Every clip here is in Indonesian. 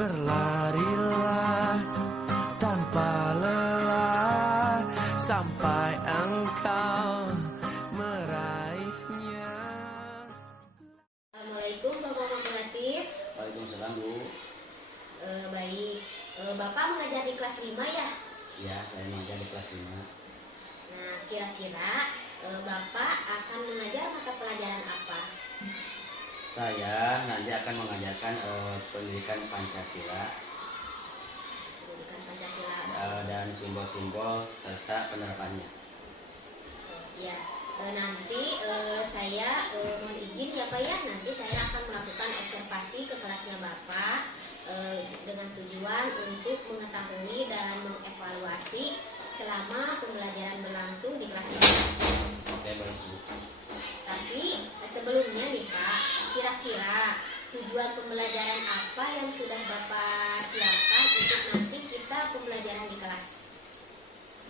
Berlarilah tanpa lelah sampai engkau meraihnya. Assalamualaikum Bapak Kooperatif. Waalaikumsalam Bu. Baik, Bapak mengajar di kelas 5 ya? Ya, saya mengajar di kelas 5. Nah, kira-kira Bapak akan mengajar mata pelajaran apa? Saya nanti akan mengajarkan pendidikan Pancasila Pendidikan Pancasila. dan simbol-simbol serta penerapannya. Ya, nanti saya mohon izin ya Pak ya. Nanti saya akan melakukan observasi ke kelasnya Bapak dengan tujuan untuk mengetahui dan mengevaluasi selama pembelajaran berlangsung di kelas Bapak. Oke, baik Bu. Tapi sebelumnya nih Pak, kira-kira tujuan pembelajaran apa yang sudah Bapak siapkan untuk nanti kita pembelajaran di kelas?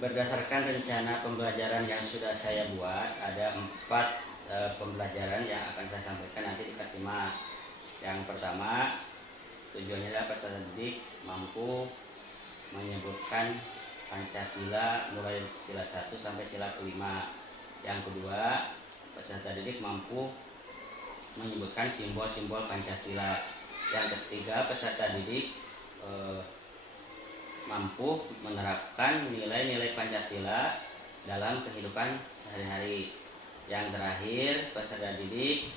Berdasarkan rencana pembelajaran yang sudah saya buat, ada 4 pembelajaran yang akan saya sampaikan nanti di kelas 5. Yang pertama, tujuannya adalah peserta didik mampu menyebutkan Pancasila mulai sila 1 sampai sila kelima. Yang kedua, peserta didik mampu menyebutkan simbol-simbol Pancasila. Yang ketiga, peserta didik mampu menerapkan nilai-nilai Pancasila dalam kehidupan sehari-hari. Yang terakhir, peserta didik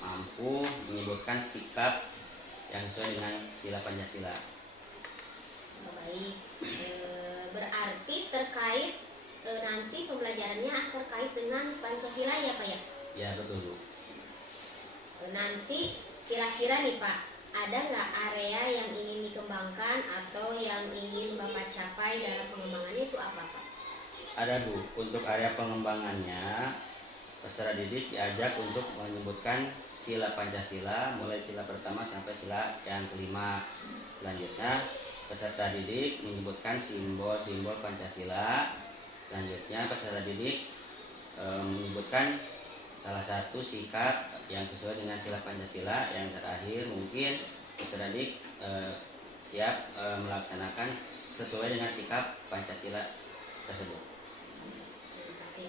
mampu menyebutkan sikap yang sesuai dengan sila Pancasila. Baik, berarti terkait nanti pembelajarannya terkait dengan Pancasila ya Pak ya? Ya, betul Bu. Nanti kira-kira nih Pak, ada nggak area yang ingin dikembangkan atau yang ingin Bapak capai dalam pengembangannya itu apa Pak? Ada Bu, untuk area pengembangannya peserta didik diajak untuk menyebutkan sila Pancasila mulai sila pertama sampai sila yang kelima. Selanjutnya peserta didik menyebutkan simbol-simbol Pancasila. Selanjutnya peserta didik menyebutkan salah satu sikap yang sesuai dengan sila Pancasila. Yang terakhir mungkin peserta didik siap melaksanakan sesuai dengan sikap Pancasila tersebut. Terima kasih.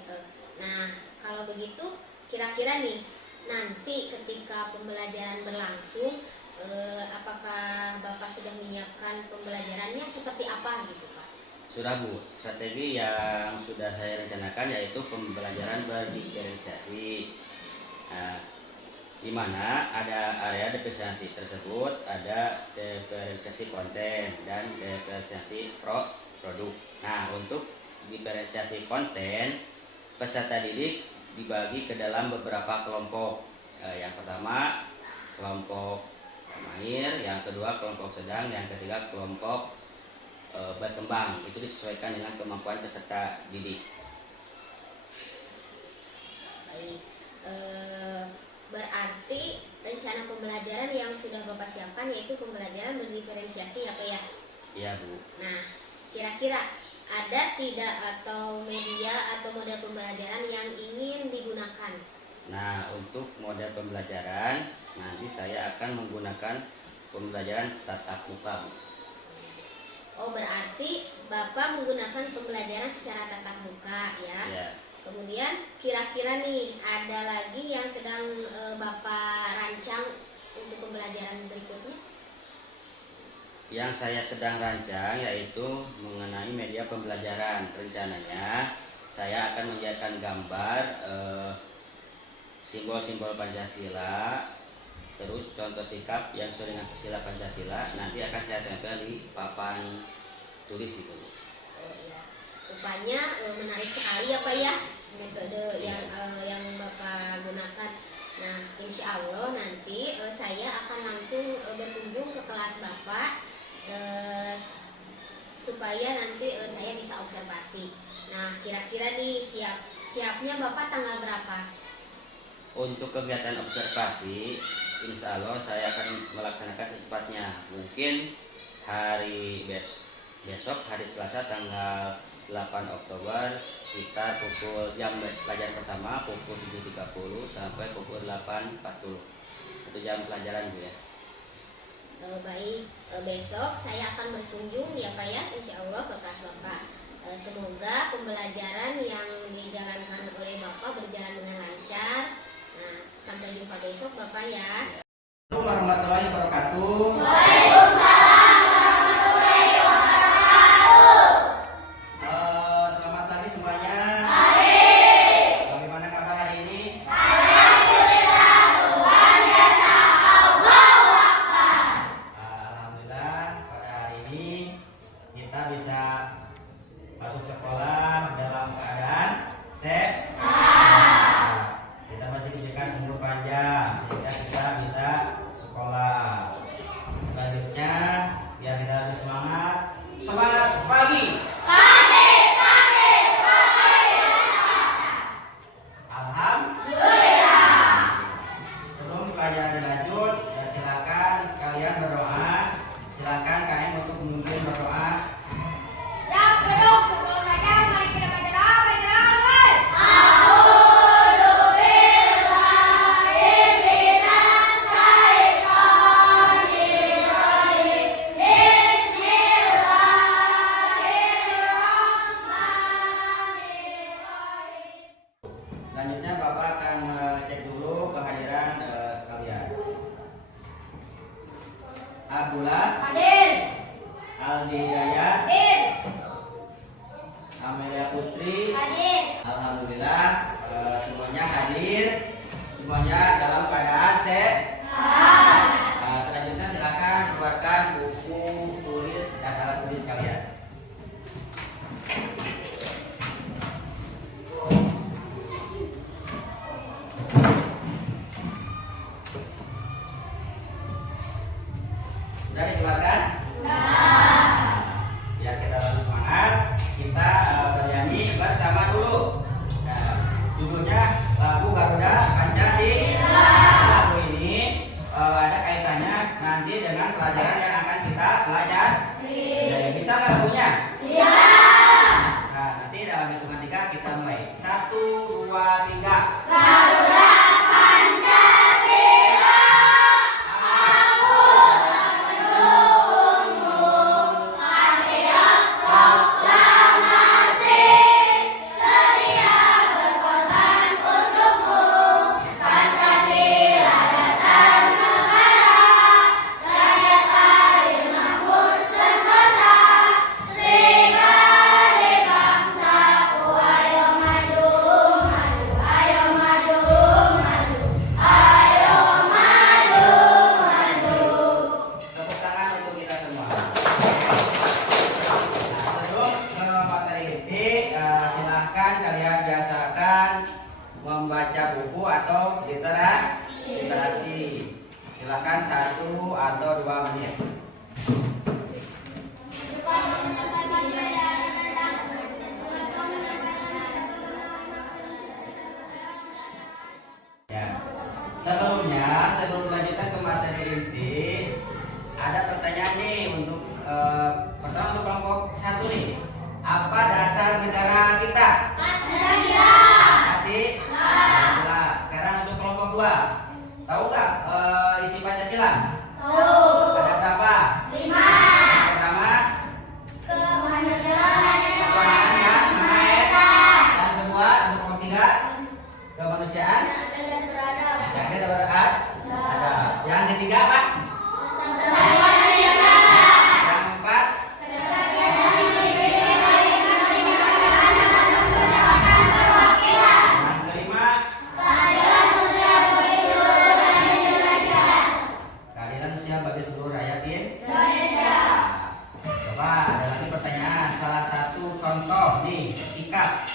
Nah, kalau begitu kira-kira nih nanti ketika pembelajaran berlangsung, apakah Bapak sudah menyiapkan pembelajarannya seperti apa gitu Pak? Sudah Bu, strategi yang sudah saya rencanakan yaitu pembelajaran berdiferensiasi. Nah, di mana ada area diferensiasi tersebut, ada diferensiasi konten dan diferensiasi produk. Nah, untuk diferensiasi konten, peserta didik dibagi ke dalam beberapa kelompok. Yang pertama kelompok mahir, yang kedua kelompok sedang, yang ketiga kelompok berkembang. Itu disesuaikan dengan kemampuan peserta didik. Baik, berarti rencana pembelajaran yang sudah Bapak siapkan yaitu pembelajaran berdiferensiasi ya Pak ya? Iya Bu. Nah, kira-kira ada tidak atau media atau model pembelajaran yang ingin digunakan? Nah, untuk model pembelajaran nanti saya akan menggunakan pembelajaran tatap muka Bu. Oh, berarti Bapak menggunakan pembelajaran secara tatap muka ya? Ya. Kemudian kira-kira nih ada lagi yang sedang Bapak rancang untuk pembelajaran berikutnya? Yang saya sedang rancang yaitu mengenai media pembelajaran. Rencananya saya akan menjadikan gambar simbol-simbol Pancasila, terus contoh sikap yang sesuai dengan sila Pancasila nanti akan saya tempel di papan tulis gitu. Oh iya, rupanya menarik sekali ya Pak ya metode yang Bapak gunakan. Nah, insya Allah nanti saya akan langsung berkunjung ke kelas Bapak supaya nanti saya bisa observasi. Nah, kira-kira nih siapnya Bapak tanggal berapa? Untuk kegiatan observasi, insya Allah saya akan melaksanakan secepatnya. Mungkin hari besok, hari Selasa tanggal 8 Oktober, sekitar jam pelajaran pertama pukul 7.30 sampai pukul 8.40. Itu jam pelajaran Bu ya. baik besok saya akan berkunjung ya Pak ya, insya Allah ke kelas Bapak. Semoga pembelajaran yang dijalankan oleh Bapak berjalan dengan lancar. Nah, sampai jumpa besok Bapak ya. Assalamualaikum warahmatullahi wabarakatuh. Waalaikumsalam warahmatullahi wabarakatuh. Selamat pagi semuanya. Bagaimana kabar hari ini? Alhamdulillah, luar biasa. Allahu Akbar. Alhamdulillah pada hari ini kita bisa masuk sekolah dalam keadaan sehat. Kita masih diberikan umur panjang sehingga kita bisa sekolah. Selanjutnya biar kita lebih semangat. Semangat pagi. Alhamdulillah. Sebelum pelajaran dilanjut, silakan kalian berdoa. Silakan kalian untuk memimpin berdoa. Siap, duduk. Sebelum belajar, mari kita baca doa. Selanjutnya Bapak akan cek dulu kehadiran kalian. Abdullah, Hadir. Aldi Hidayat, Hadir. Amelia Putri. Hadir. Alhamdulillah semuanya hadir, semuanya dalam keadaan sehat. Selanjutnya silakan keluarkan buku tulis dan alat tulis kalian. Sudah dikeluarkan? Biar kita lebih semangat, kita bernyanyi bersama dulu. Nah, judulnya lagu Garuda Pancasila. Lagu ini ada kaitannya nanti dengan pelajaran yang akan kita pelajari. Jadi, bisa nggak lagunya? Bisa. Nah, nanti dalam hitungan 3 kita mulai. 1, 2, 3. Garuda Pancasila. Aku mendukungmu. Patriot proklamasi. Setia berkorban untukmu. Pancasila dasar negara. Rakyat adil makmur sentosa. Negara bangsaku, ayo maju, maju, ayo maju, maju, ayo maju, maju. Tepuk tangan untuk kita semua. Nah, sebelum ke materi inti, silahkan kalian biasakan membaca buku atau literasi. Silahkan 1 atau 2 menit. Ya. Sebelum melanjutkan ke materi inti, ada pertanyaan nih untuk pertama untuk kelompok 1 nih. Apa dasar negara kita? Pancasila. Sekarang untuk kelompok 2. Tahu nggak isi Pancasila? Ada berapa? 5. Yang pertama, ketuhanan yang Maha Esa. Yang kedua, untuk kelompok 3, kemanusiaan. Yang kedua berat. Ada. Yang ketiga apa? Yang keempat. Yang kelima. Keadilan sosial bagi seluruh rakyat Indonesia. Coba ada lagi pertanyaan. Salah satu contoh nih sikap.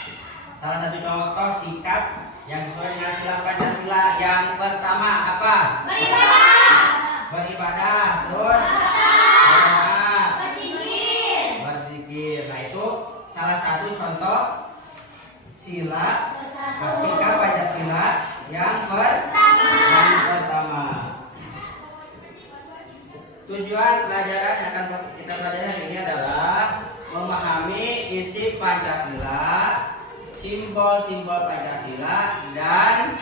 Salah satu contoh sikap yang sesuai dengan sila Pancasila yang pertama apa? Beribadah. Terus berzikir. Nah, itu salah satu contoh sila sikap Pancasila yang pertama. Tujuan pelajaran yang akan kita pelajari hari ini adalah memahami isi Pancasila, simbol-simbol Pancasila, dan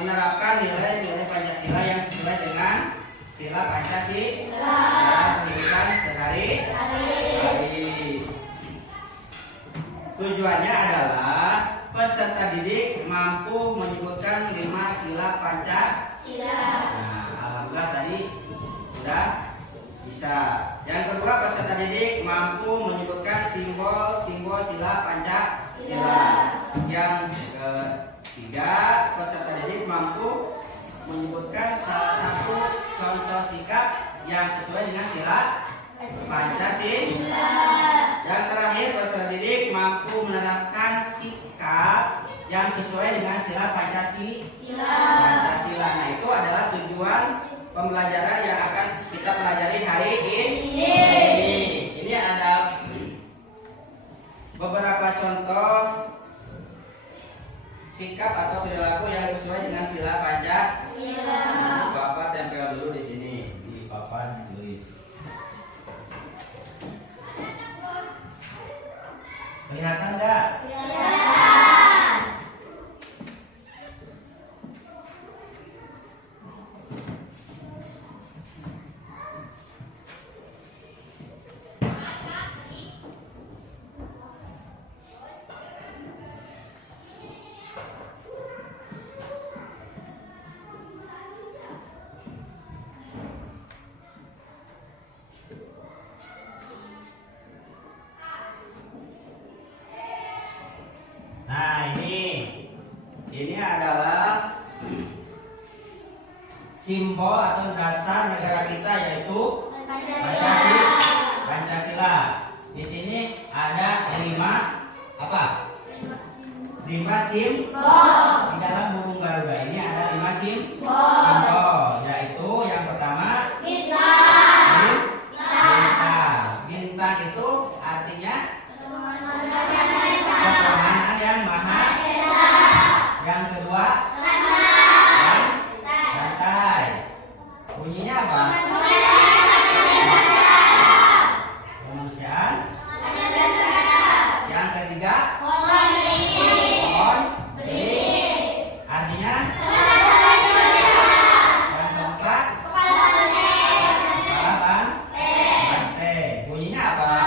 menerapkan nilai-nilai Pancasila yang sesuai dengan sila Pancasila dalam kehidupan sehari-hari. Tujuannya adalah peserta didik mampu menyebutkan 5 sila Pancasila. Nah, alhamdulillah tadi sudah bisa. Yang kedua, peserta didik mampu menyebutkan simbol-simbol sila Pancasila. Yang ketiga, peserta didik mampu menyebutkan salah satu contoh sikap yang sesuai dengan sila Pancasila. Yang terakhir, peserta didik mampu menerapkan sikap yang sesuai dengan sila Pancasila. Nah, itu adalah tujuan pembelajaran yang akan kita pelajari hari ini. Ini ada beberapa contoh sikap atau perilaku yang sesuai dengan sila Pancasila. Bapak tempel dulu di sini, di papan tulis. Kelihatan nggak? Nah, ini adalah simbol atau dasar negara kita, yaitu Pancasila. Di sini ada 5 simbol. Di dalam burung Garuda ini ada 5 simbol, yaitu yang pertama bintang. Bintang itu artinya ketuhanan yang maha. Yang kedua, lantai. Bunyinya apa? Kemanusiaan. Yang ketiga, pohon beringin. Artinya yang keempat, kepala banteng. Bunyinya apa?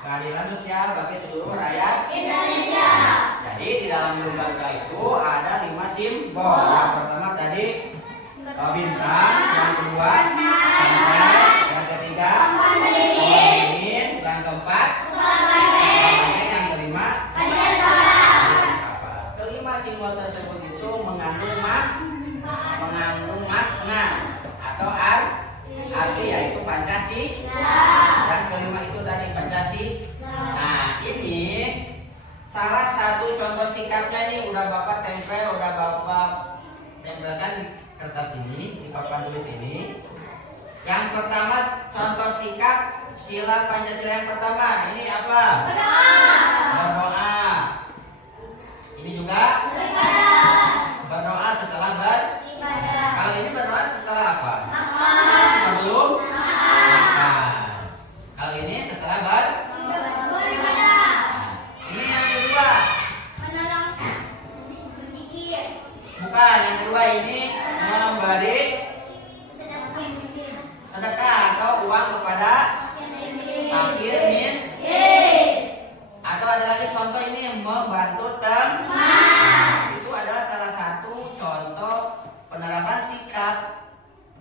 Keadilan sosial bagi seluruh rakyat Indonesia. Jadi di dalam burung Garuda itu ada 5 simbol. Yang pertama tadi bintang, yang kedua lantai, yang ketiga pohon beringin, yang keempat yang kelima kelima simbol tersebut itu mengandung makna atau arti, yaitu Pancasila. Dan kelima itu tadi Pancasila. Nah, ini salah satu contoh sikapnya. Ini udah Bapak tempelkan di kertas ini, di papan tulis ini. Yang pertama, contoh sikap sila Pancasila yang pertama. Ini apa? Berdoa. Ini juga berdoa setelah beribadah. Kalau ini berdoa setelah apa? Sebelum makan. Kalau ini setelah beribadah. Ini yang kedua. Bukan, yang kedua ini memberi sedekah atau uang kepada fakir miskin. Atau ada lagi contoh ini membantu teman. Itu adalah salah satu contoh penerapan sikap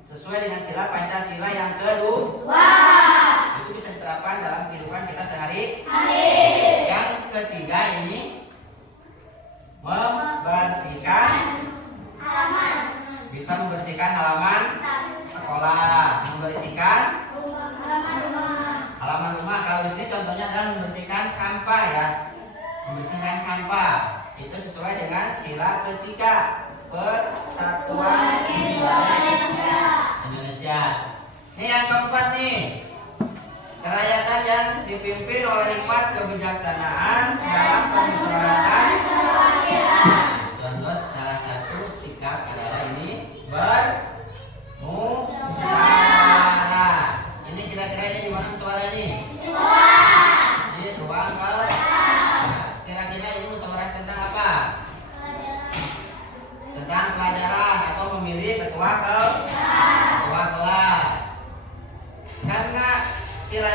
sesuai dengan sila Pancasila yang kedua. Itu bisa diterapkan dalam kehidupan kita sehari-hari. Yang ketiga ini membersihkan halaman. Bisa membersihkan halaman sekolah, membersihkan halaman rumah. Kalau di sini contohnya adalah membersihkan sampah, ya. Membersihkan sampah itu sesuai dengan sila ketiga Persatuan Indonesia. Ini yang keempat nih, kerakyatan yang dipimpin oleh hikmat kebijaksanaan dalam permusyawaratan. Contoh salah satu sikap adalah ini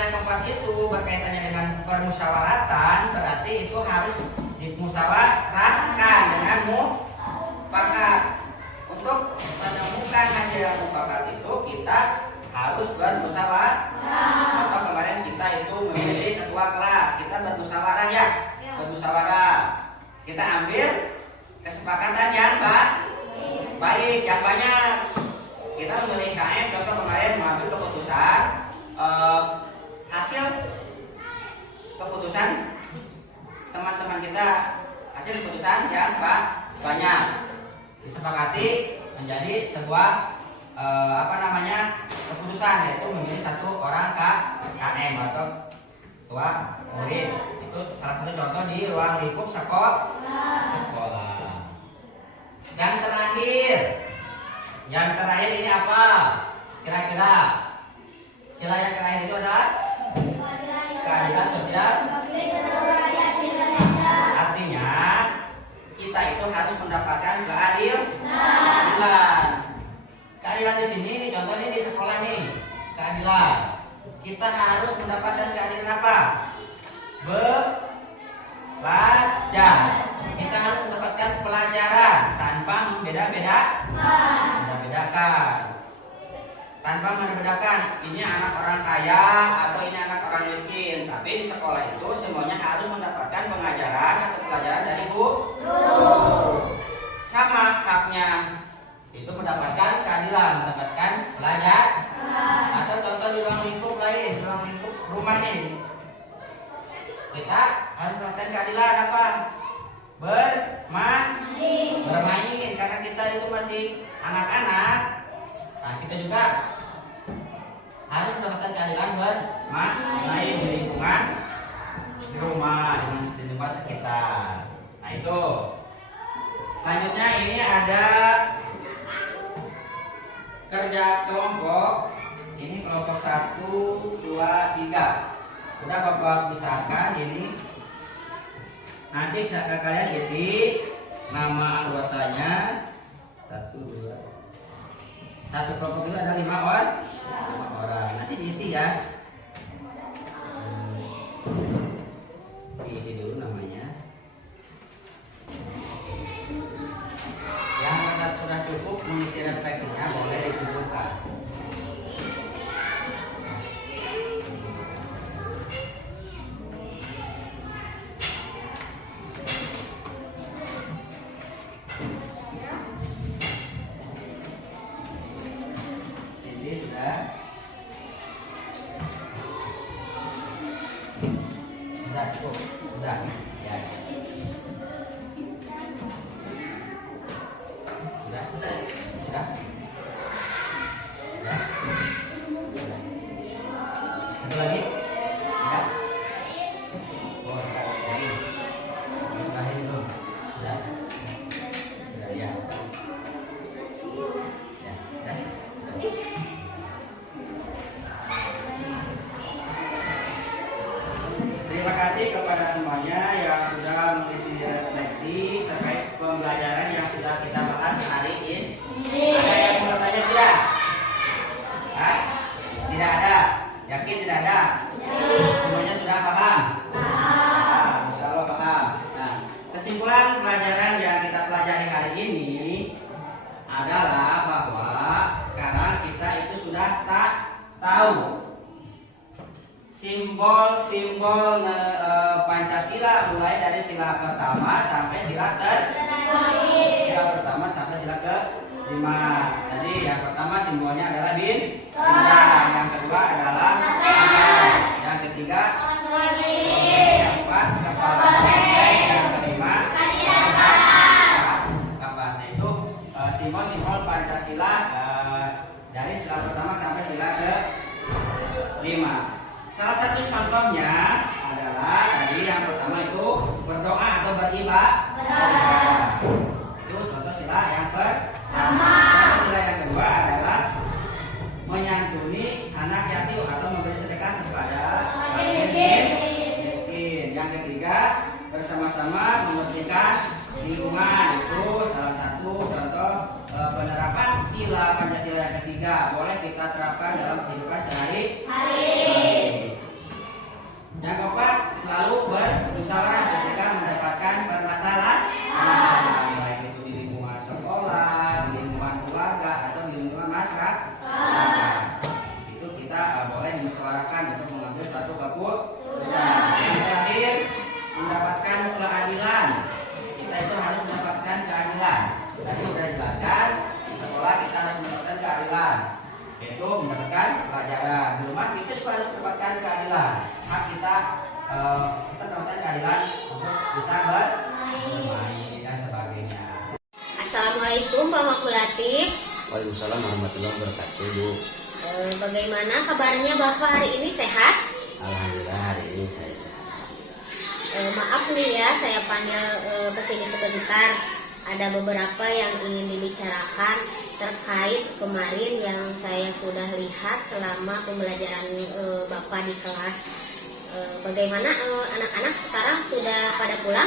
yang keempat itu berkaitannya dengan permusyawaratan, berarti itu harus dimusyawarahkan dengan mufakat. Untuk menemukan hasil yang mufakat itu kita harus bermusyawarah. Atau kemarin kita itu memilih ketua kelas, kita bermusyawarah ya, bermusyawarah. Kita ambil kesepakatan yang baik, yang banyak. Kita memilih KM, contoh kemarin mengambil keputusan, hasil keputusan teman-teman kita, hasil keputusan yang banyak disepakati menjadi sebuah keputusan, yaitu memilih satu orang KM atau ketua murid. Itu salah satu contoh di ruang lingkup sekolah. Dan yang terakhir ini apa? Kira-kira sila yang terakhir itu adalah keadilan sosial. Artinya kita itu harus mendapatkan keadilan. Keadilan di sini nih, contohnya di sekolah nih, keadilan. Kita harus mendapatkan keadilan apa? Belajar. Kita harus mendapatkan pelajaran tanpa membedakan ini anak orang kaya atau ini anak orang miskin. Tapi di sekolah itu semuanya harus mendapatkan pengajaran atau pelajaran dari guru. Sama haknya, itu mendapatkan keadilan, mendapatkan pelajaran. Atau contoh di ruang lingkup lain, ruang lingkup rumah ini, kita harus mendapatkan keadilan apa? Bermain, karena kita itu masih anak-anak. Nah, kita juga harus mendapatkan keadilan bermain di lingkungan di rumah, di lingkungan sekitar. Nah, itu. Selanjutnya ini ada kerja kelompok. Ini kelompok 1, 2, 3. Udah Bapak pisahkan ini. Nanti kalian isi nama anggotanya. 1, 2. Satu kelompok itu ada 5 orang. Nanti diisi ya. Diisi dulu namanya. Yang merasa sudah cukup mengisi refleksinya boleh dikumpulkan. Sudah. Ya. Sudah. Satu lagi? Ya. Oh, lagi. Terakhir itu. Sudah. Sudah ya. Ya, sudah. Terima kasih kepada semuanya yang sudah mengisi refleksi terkait pembelajaran yang sudah kita bahas hari ini. Ada yang mau bertanya tidak? Hah? Tidak ada? Yakin tidak ada? Semuanya sudah paham? Insya Allah paham. Nah, kesimpulan pelajaran yang kita pelajari hari ini adalah bahwa sekarang kita itu sudah tak tahu simbol-simbol Pancasila, mulai dari sila pertama sampai sila pertama sampai sila ke-5. Jadi yang pertama simbolnya adalah bintang, yang kedua adalah atas, yang ketiga yang keempat kepala, yang kelima kapas. Itu simbol-simbol Pancasila dari sila pertama sampai sila ke-5. Salah satu contohnya adalah tadi yang pertama itu berdoa atau beribadah. Itu contoh sila yang pertama. Sila yang kedua adalah menyantuni anak yatim atau memberi sedekah kepada miskin. Yang ketiga bersama-sama membersihkan lingkungan. Itu salah satu contoh penerapan sila Pancasila yang ketiga. Boleh kita terapkan dalam kehidupan sehari-hari. Yang keempat, selalu bermusyawarah ketika mendapatkan permasalahan, baik itu di lingkungan sekolah, di lingkungan keluarga, atau di lingkungan masyarakat. Itu kita boleh dimusyawarahkan untuk mengambil suatu keputusan. Yang terakhir, mendapatkan keadilan. Kita itu harus mendapatkan keadilan. Tadi sudah dijelaskan, di sekolah kita harus mendapatkan keadilan, yaitu mendapatkan pelajaran. Di rumah kita juga harus mendapatkan keadilan. Hak kita mendapatkan keadilan untuk bisa bermain dan sebagainya. Assalamualaikum Pak Makulati. Waalaikumsalam warahmatullahi wabarakatuh, Bu. Bagaimana kabarnya Bapak hari ini, sehat? Alhamdulillah hari ini saya sehat. Maaf nih ya, saya panggil kesini sebentar. Ada beberapa yang ingin dibicarakan terkait kemarin yang saya sudah lihat selama pembelajaran Bapak di kelas. Bagaimana anak-anak sekarang sudah pada pulang?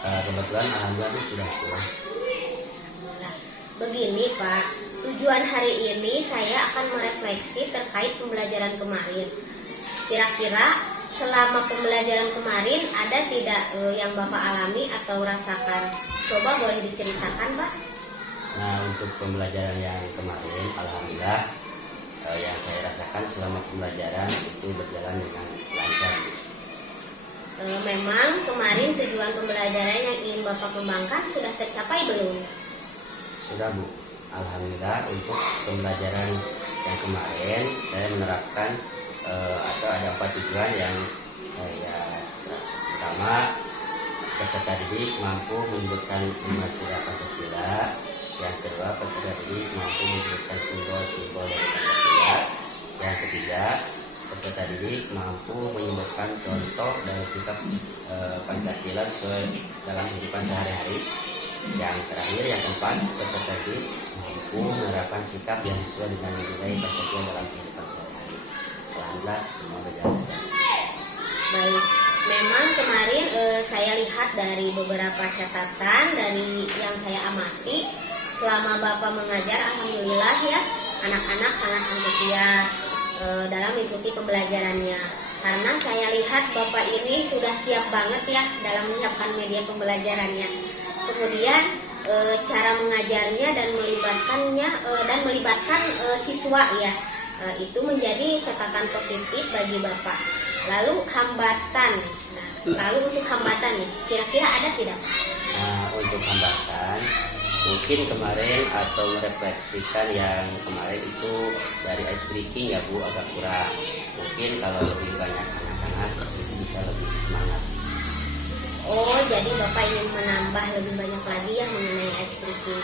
Kebetulan alhamdulillah sudah pulang. Nah, begini Pak, tujuan hari ini saya akan merefleksi terkait pembelajaran kemarin. Kira-kira selama pembelajaran kemarin ada tidak yang Bapak alami atau rasakan? Coba boleh diceritakan, Pak? Nah, untuk pembelajaran yang kemarin, alhamdulillah yang saya rasakan selama pembelajaran itu berjalan dengan lancar. Memang kemarin tujuan pembelajaran yang ingin Bapak kembangkan sudah tercapai belum? Sudah, Bu. Alhamdulillah untuk pembelajaran yang kemarin saya menerapkan atau ada 4 tujuan yang saya pertama, peserta didik mampu menyebutkan 5 sila Pancasila. Yang kedua, peserta didik mampu menyebutkan simbol-simbol dari Pancasila. Yang ketiga, peserta didik mampu menyebutkan contoh dan sikap Pancasila sesuai dalam kehidupan sehari-hari. Yang terakhir, yang keempat, peserta didik mampu menerapkan sikap yang sesuai dengan nilai Pancasila dalam kehidupan sehari-hari. Alhamdulillah semua berjalan. Baik, memang kemarin saya lihat dari beberapa catatan dari yang saya amati selama Bapak mengajar, alhamdulillah ya, anak-anak sangat antusias dalam mengikuti pembelajarannya. Karena saya lihat Bapak ini sudah siap banget ya dalam menyiapkan media pembelajarannya. Kemudian cara mengajarnya dan melibatkan siswa ya, itu menjadi catatan positif bagi Bapak. Lalu hambatan. Nah, lalu untuk hambatan nih, kira-kira ada tidak? Nah, untuk hambatan, mungkin kemarin atau merefleksikan yang kemarin itu dari ice breaking ya Bu, agak kurang. Mungkin kalau lebih banyak anak-anak itu bisa lebih semangat. Oh, jadi Bapak ingin menambah lebih banyak lagi ya mengenai ice breaking.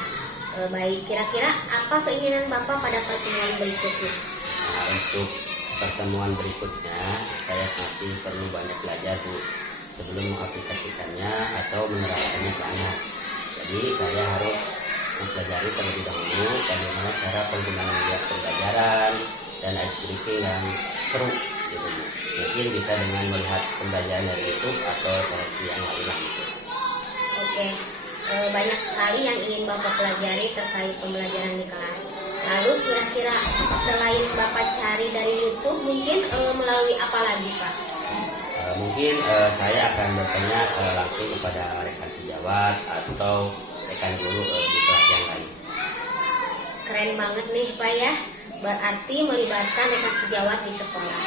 Baik, kira-kira apa keinginan Bapak pada pertemuan berikutnya? Nah, untuk pertemuan berikutnya saya masih perlu banyak belajar Bu sebelum mengaplikasikannya atau menerapkannya ke anak. Jadi saya harus mempelajari terlebih dahulu bagaimana cara penggunaan media pembelajaran dan ice breaking yang seru gitu Bu. Mungkin bisa dengan melihat pembelajaran dari YouTube atau televisi yang lain lah gitu. Oke, banyak sekali yang ingin Bapak pelajari terkait pembelajaran di kelas. Lalu kira-kira selain Bapak cari dari YouTube, mungkin melalui apa lagi Pak? Mungkin saya akan bertanya langsung kepada rekan sejawat atau rekan guru di kelas yang lain. Keren banget nih Pak ya, berarti melibatkan rekan sejawat di sekolah.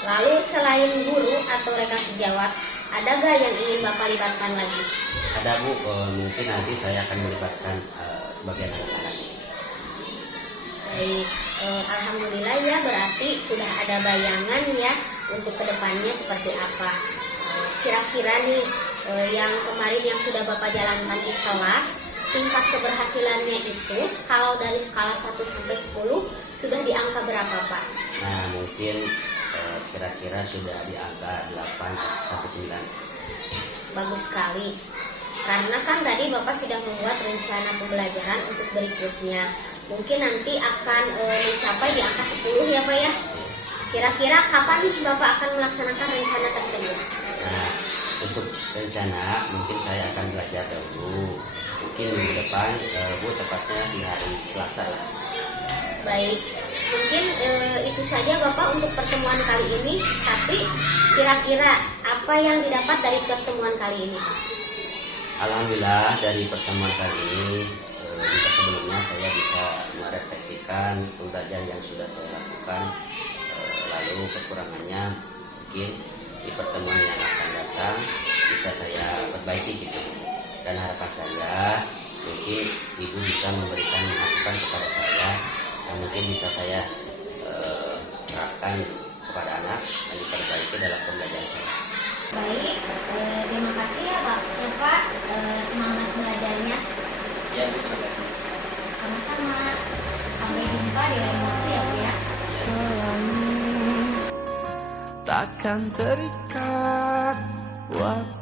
Lalu selain guru atau rekan sejawat, ada gak yang ingin Bapak libatkan lagi? Ada Bu, mungkin nanti saya akan melibatkan sebagian anak-anak. Baik, alhamdulillah ya, berarti sudah ada bayangan ya untuk kedepannya seperti apa. Kira-kira nih yang kemarin yang sudah Bapak jalankan di kelas, tingkat keberhasilannya itu kalau dari skala 1 sampai 10 sudah di angka berapa Pak? Nah, mungkin kira-kira sudah di angka 8 sampai 9. Bagus sekali. Karena kan tadi Bapak sudah membuat rencana pembelajaran untuk berikutnya. Mungkin nanti akan mencapai di angka 10 ya Pak ya. Kira-kira kapan nih Bapak akan melaksanakan rencana tersebut? Nah, untuk rencana mungkin saya akan belajar dahulu. Mungkin minggu depan, Bu, tepatnya di hari Selasa lah. Baik, mungkin itu itu saja Bapak untuk pertemuan kali ini. Tapi kira-kira apa yang didapat dari pertemuan kali ini, Pak? Alhamdulillah dari pertemuan kali ini jika sebelumnya saya bisa merefleksikan pembelajaran yang sudah saya lakukan, lalu kekurangannya mungkin di pertemuan yang akan datang bisa saya perbaiki gitu. Dan harapan saya mungkin ibu bisa memberikan masukan kepada saya yang mungkin bisa saya terapkan kepada anak dan diperbaiki dalam pembelajaran saya. Baik, terima kasih ya Bapak, semangat belajarnya. Ya, Bu, terima kasih. Sama-sama. Sampai jumpa di lain waktu ya Bu ya. Takkan terikat waktu.